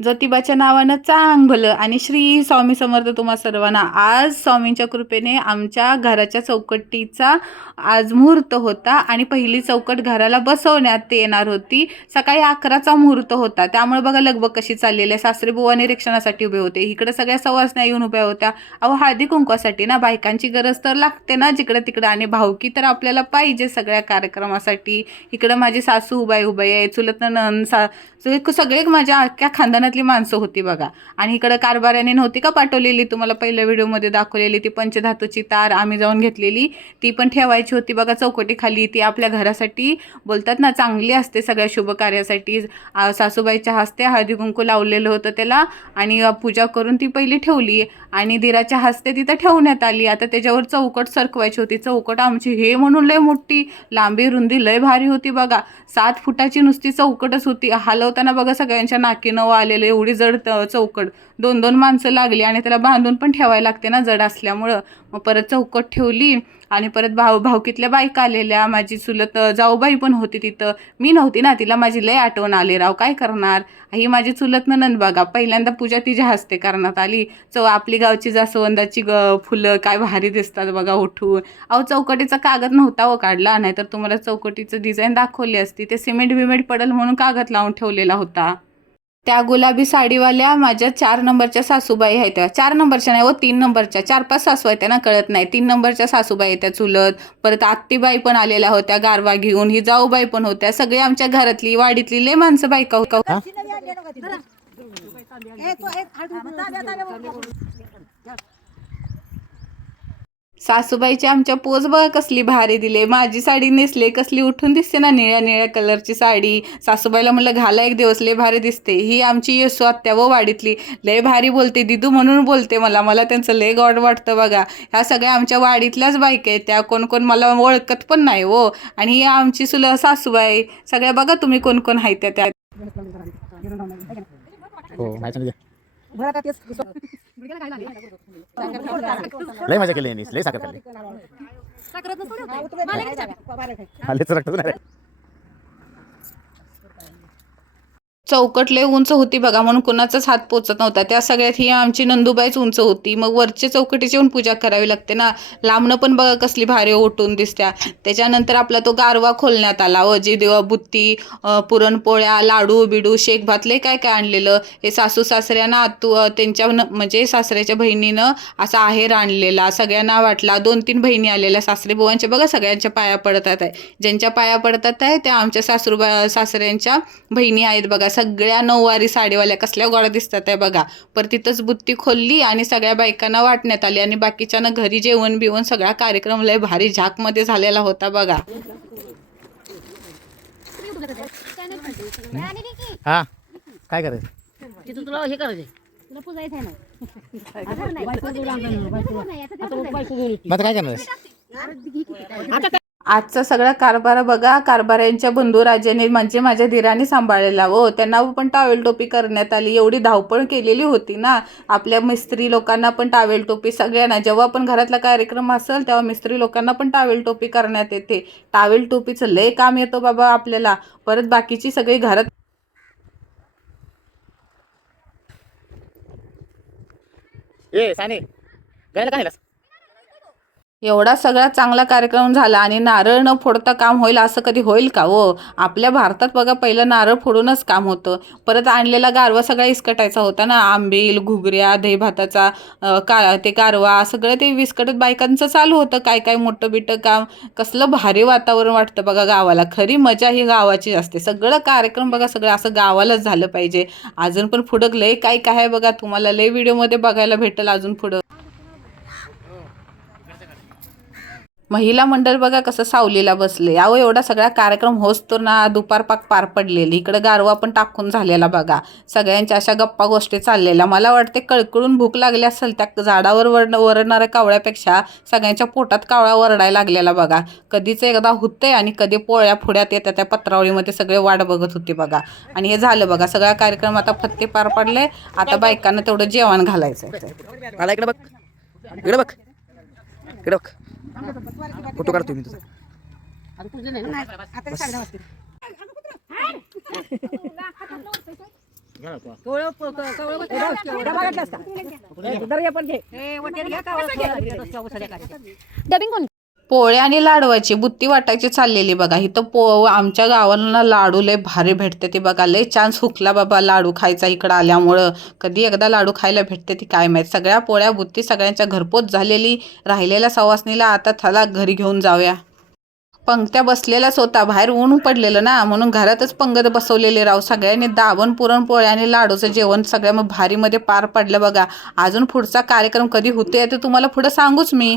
ज्योतिबाच्या नावानं चांगलं. आणि श्री स्वामी समर्थ तुम्हा सर्वांना आज स्वामींच्या कृपेने आमच्या घराच्या चौकटीचा आज मुहूर्त होता. आणि पहिली चौकट घराला बसवण्यात येणार होती. सकाळी अकराचा मुहूर्त होता. त्यामुळे बघा लगबग कशी चाललेली आहे. सासरे बुवा निरीक्षणासाठी उभे होते. इकडे सगळ्या सवासण्या येऊन उभ्या होत्या. अहो हळदी कुंकवासाठी ना बायकांची गरज तर लागते ना जिकडं तिकडं. आणि भावकी तर आपल्याला पाहिजे सगळ्या कार्यक्रमासाठी. इकडं माझी सासू उभाई उबाई आहे. चुलत नन सा सगळे सगळे माझ्या अख्ख्या खानदानातली माणसं होती बघा. आणि इकडं कारभाऱ्याने नव्हती का पाठवलेली? तुम्हाला पहिल्या व्हिडिओमध्ये दाखवलेली ती पंचधातूची तार आम्ही जाऊन घेतलेली. ती पण ठेवायची होती बघा चौकटीखाली. ती आपल्या घरासाठी बोलतात ना चांगली असते सगळ्या शुभ कार्यासाठी सासूबाईच्या हस्ते हळदी कुंकू लावलेलं होतं त्याला आणि पूजा करून ती पहिली ठेवली. आणि दिराच्या हस्ते तिथं ठेवण्यात आली. आता त्याच्यावर चौकट सरकवायची होती. चौकट आमची हे म्हणून लय मोठी लांबी रुंदी लय भारी होती बघा. सात फुटाची नुसती चौकटच होती. हलवताना बघा सगळ्यांच्या नाकीनं आलेलं एवढी जड चौकट. दोन दोन माणसं लागली आणि त्याला बांधून पण ठेवायला लागते ना जड असल्यामुळं. मग परत चौकट ठेवली आणि परत भाऊ भावकीतल्या बायका आलेल्या. माझी चुलत जाऊबाई पण होती तिथं. मी नव्हती ना तिला माझी लय आठवण आली. राव काय करणार? ही माझी चुलत ननंद बघा. पहिल्यांदा पूजा तिच्या हस्ते करण्यात आली. चौ आपली गावची जास्वंदाची ग फुलं काय भारी दिसतात बघा उठून. अहो चौकटीचा कागद नव्हता व काढला. नाहीतर तुम्हाला चौकटीचं डिझाईन दाखवली असती. ते सिमेंट बिमेंट पडल म्हणून कागद लावून ठेवलेला होता. त्या गुलाबी साडीवाल्या माझ्या चार नंबरच्या सासूबाई आहेत. त्या चार नंबरच्या नाही व तीन नंबरच्या. चार पाच सासू आहेत त्यांना कळत नाही. तीन नंबरच्या सासूबाई आहेत त्या चुलत. परत आत्तीबाई पण आलेल्या होत्या गारवा घेऊन ही जाऊबाई पण होत्या. सगळी आमच्या घरातली वाडीतली लय माणसं बायका होत्या. सासूबाईची आमच्या पोज बघा कसली भारी दिले. माझी साडी नेसले कसली उठून दिसते ना निळ्या निळ्या कलरची साडी. सासूबाईला म्हणलं घाला एक दिवस लय भारी दिसते. ही आमची येसू आत्या व वाडीतली. लय भारी बोलते दिदू म्हणून बोलते मला. मला त्यांचं लय गॉड वाटतं बघा. ह्या सगळ्या आमच्या वाडीतल्याच बायका आहेत. त्या कोण कोण मला ओळखत पण नाही हो. आणि ही आमची सुल सासूबाई. सगळ्या बघा तुम्ही कोण कोण आहेत त्या त्या. लय मजा केली यांनी लय साखर खाल्ली. आलेच रक्त चौकट लय उंच होती बघा म्हणून कुणाचाच हात पोचत नव्हता. त्या सगळ्यात ही आमची नंदुबाईच उंच होती. मग वरच्या चौकटीची येऊन पूजा करावी लागते ना. लांबणं पण बघा कसली भारी ओटून दिसत्या. त्याच्यानंतर आपला तो गारवा खोलण्यात आला. अजी देवा बुत्ती पुरणपोळ्या लाडू बिडू शेक भातले काय काय आणलेलं. हे सासू सासऱ्यांना आतू त्यांच्या न- म्हणजे सासऱ्याच्या बहिणीनं असा आहेर आणलेला. सगळ्यांना वाटला. दोन तीन बहिणी आलेल्या सासरे बुवांच्या. बघा सगळ्यांच्या पाया पडतात आहे. ज्यांच्या पाया पडतात आहे त्या आमच्या सासूबा सासऱ्यांच्या बहिणी आहेत बघा. सगळ्या नऊवारी साडीवाल्या कसल्या गोळ्या दिसतात आहे बघा पर तिथंच बुत्ती खोलली आणि सगळ्या बायकांना वाटण्यात आली आणि बाकीच्यांना घरी जेवण बिवण सगळा कार्यक्रम लय भारी झाकमध्ये झालेला होता बघा हा काय करायचं तुला हे करायचे आता काय करणार आजचा सगळा कारभार बघा. कारभाऱ्यांच्या बंधू राजाने म्हणजे माझ्या धीराने सांभाळलेला. हो त्यांना पण टावेल टोपी करण्यात आली. एवढी धावपळ केलेली होती ना. आपल्या मिस्त्री लोकांना पण टावेल टोपी सगळ्यांना. जेव्हा पण घरातला कार्यक्रम असेल तेव्हा मिस्त्री लोकांना पण टावेल टोपी करण्यात येते. टावेल टोपीचं लय काम येतो बाबा आपल्याला. परत बाकीची सगळी घरात ए साने. गायला काय एवढा सगळा चांगला कार्यक्रम झाला आणि नारळ न फोडता काम होईल असं कधी होईल का हो? आपल्या भारतात बघा पहिलं नारळ फोडूनच काम होतं. परत आणलेला गारवा सगळा इसकटायचा होता ना आंबील घुगऱ्या दही भाताचा का ते गारवा सगळं ते विस्कटत बायकांचं चालू होतं. काय काय मोठं बिटं काम कसलं भारी वातावरण वाटतं बघा गावाला. खरी मजा ही गावाची असते. सगळं कार्यक्रम बघा सगळं असं गावालाच झालं पाहिजे. अजून पण पुढं लय काय काय आहे बघा तुम्हाला लय व्हिडिओमध्ये बघायला भेटेल अजून पुढं. महिला मंडळ बघा कसं सावलीला बसले. अहो एवढा सगळा कार्यक्रम होसतो ना दुपार पाक पार पडलेली. इकडं गारवा पण टाकून झालेला बघा. सगळ्यांच्या अशा गप्पा गोष्टी चाललेल्या. मला वाटते कळकळून भूक लागली असेल त्या झाडावर वरण वरणाऱ्या कावळ्यापेक्षा सगळ्यांच्या पोटात कावळा वरडायला लागलेला बघा. कधीच एकदा होतंय आणि कधी पोळ्या फुड्यात येत्या त्या पत्रावळीमध्ये सगळे वाट बघत होते बघा. आणि हे झालं बघा. सगळा कार्यक्रम आता फत्ते पार पडले आता बायकांना तेवढं जेवण घालायचं मला इकडे बघ. इकडे बघ. इकडे बघ. फोटो काढतो मी तुझा. आता तुझं पोळे पोळ्या आणि लाडवाची बुत्ती वाटायची चाललेली बघा. इथं पो आमच्या गावांना लाडू लय भारी भेटते ती बघा. लय चान्स हुकला बाबा लाडू खायचा इकडं आल्यामुळं. कधी एकदा लाडू खायला भेटते ती काय माहीत. सगळ्या पोळ्या बुत्ती सगळ्यांच्या घरपोच झालेली. राहिलेल्या सवासनीला आता थला घरी घेऊन जाऊया. पंक्त्या बसलेलाच होता. बाहेर ऊन पडलेलं ना. म्हणून घरातच पंगत बसवलेले राव. सगळ्यांनी दाबण पुरणपोळ्या आणि लाडूचं जेवण सगळ्या मग भारीमध्ये पार पडलं बघा. अजून पुढचा कार्यक्रम कधी होते ते तुम्हाला पुढं सांगूच मी.